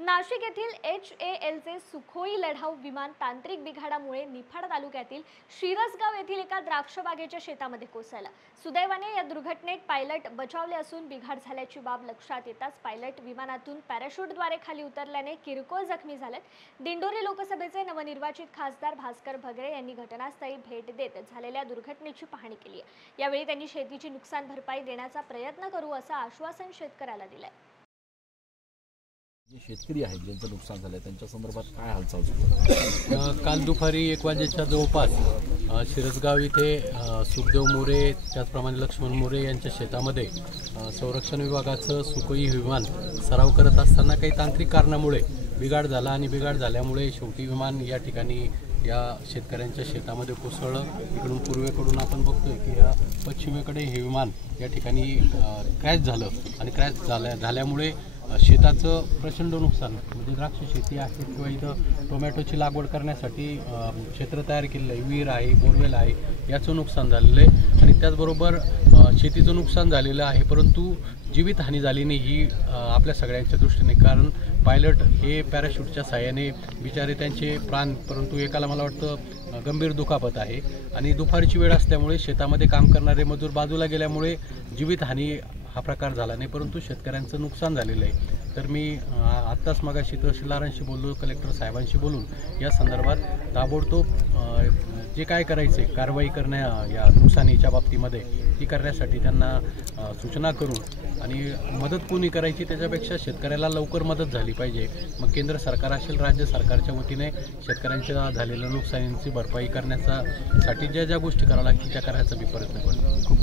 नाशिक येथील HALचे सुखोई लढाऊ विमान तांत्रिक बिघाडामुळे निफाड तालुक्यातील शिरसगाव येथील एका द्राक्ष बागेच्या शेतामध्ये कोसळलं। सुदैवाने या दुर्घटनेत पायलट बचावले असून बिघाड झाल्याची बाब लक्षात येताच पायलट विमानातून पॅराशूटद्वारे खाली उतरल्याने किरकोळ जखमी झालेत। दिंडोरी लोकसभेचे नवनिर्वाचित खासदार भास्कर भगरे यांनी घटनास्थळी भेट देत झालेल्या दुर्घटनेची पाहणी केली आहे। यावेळी त्यांनी शेतीची नुकसान भरपाई देण्याचा प्रयत्न करू असं आश्वासन शेतकऱ्याला दिलंय। जे शेतकरी आहेत ज्यांचं नुकसान झालं त्यांच्या संदर्भात काय हालचाल सुरू? काल दुपारी 1 वाजेच्या जवळपास शिरसगाव इथे सुखदेव मोरे त्याचप्रमाणे लक्ष्मण मोरे यांच्या शेतामध्ये संरक्षण विभागाचं सुखोई विमान सराव करत असताना काही तांत्रिक कारणामुळे बिघाड झाला आणि बिघाड झाल्यामुळे शेवटी विमान या ठिकाणी या शेतकऱ्यांच्या शेतामध्ये कोसळलं। इकडून पूर्वेकडून आपण बघतोय की या पश्चिमेकडे हे विमान या ठिकाणी क्रॅश झालं आणि क्रॅश झाल्यामुळे शेताचं प्रचंड नुकसान, म्हणजे द्राक्ष शेती आहे किंवा इथं टोमॅटोची लागवड करण्यासाठी क्षेत्र तयार केलेलं आहे, विहीर आहे, बोरवेल आहे, याचं नुकसान झालेलं आहे आणि त्याचबरोबर शेतीचं नुकसान झालेलं आहे। परंतु जीवितहानी झाली नाही ही आपल्या सगळ्यांच्या दृष्टीने, कारण पायलट हे पॅराशूटच्या साहाय्याने बिचारे त्यांचे प्राण, परंतु एकाला मला वाटतं गंभीर दुखापत आहे आणि दुपारची वेळ असल्यामुळे शेतामध्ये काम करणारे मजूर बाजूला गेल्यामुळे जीवितहानी हा प्रकार झाला नाही, परंतु शेतकऱ्यांचं नुकसान झालेलं आहे। तर मी आत्ताच मगाशी तहसीलदारांशी बोललो, कलेक्टर साहेबांशी बोलून या संदर्भात ताबडतोब जे काय करायचे कारवाई करण्या या नुकसानीच्या बाबतीमध्ये ती करण्यासाठी त्यांना सूचना करून आणि मदत कोणी करायची त्याच्यापेक्षा शेतकऱ्याला लवकर मदत झाली पाहिजे। मग केंद्र सरकार असेल, राज्य सरकारच्या वतीने शेतकऱ्यांच्या झालेल्या नुकसानींची भरपाई करण्यासाठी ज्या ज्या गोष्टी कराव्या लागतील त्या करायचा मी प्रयत्न करतो।